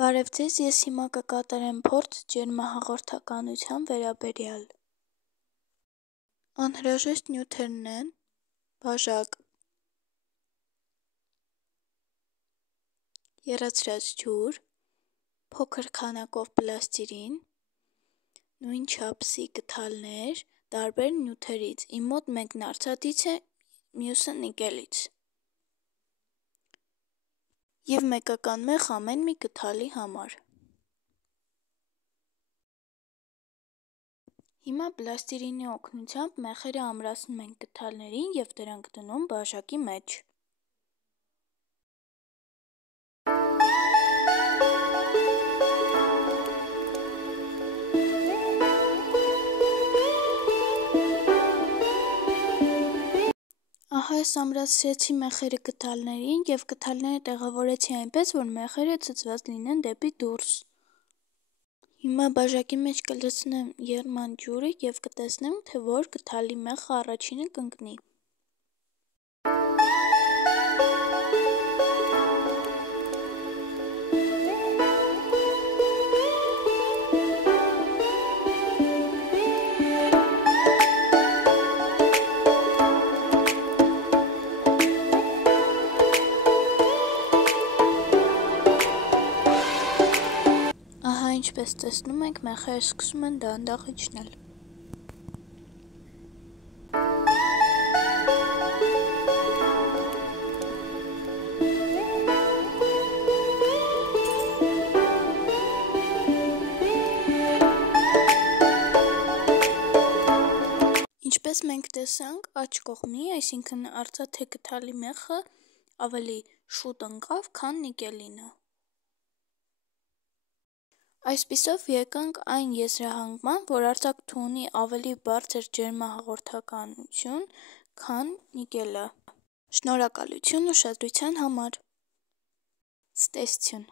Բարև ձեզ, ես հիմա կկատարեմ փորձ ջերմահաղորդականության վերաբերյալ։ Անհրաժեշտ նյութերն են բաժակ, եռացրած ջուր, փոքր քանակով պլաստիրին, նույն չափսի գդալներ տարբեր նյութերից, իմ մոտ մեկն արծաթից է, մյուսը նիկելից և մեկական մեղ ամեն մի գդալի համար։ Հիմա պլաստիրինի օգնությամբ մեխերը ամրացնում ենք գդալներին և դրանք դնում բաժակի մեջ։ Ահա ես ամրացրեցի մեխերը գդալներին և գդալները տեղավորեցի այնպես, որ մեխերը ցցված լինեն դեպի դուրս։ Հիմա բաժակի մեջ կլցնեմ եղման ջուրը և կտեսնեմ, թե որ գդալի մեխը առաջինը կընկնի։ Ահա ինչպես տեսնում եք, մեխերը սկսում են դանդաղ իջնել։ Ինչպես մենք տեսանք, աջ կողմի, այսինքն արծաթե գդալի մեխը ավելի շուտ ընկավ, քան նիկելինը։ Այսպիսով եկանք այն եզրահանգման, որ արծաթը ունի ավելի բարձր ջերմահաղորդականություն, քան նիկելը։ Շնորհակալություն ուշադրության համար։ Ցտեսություն։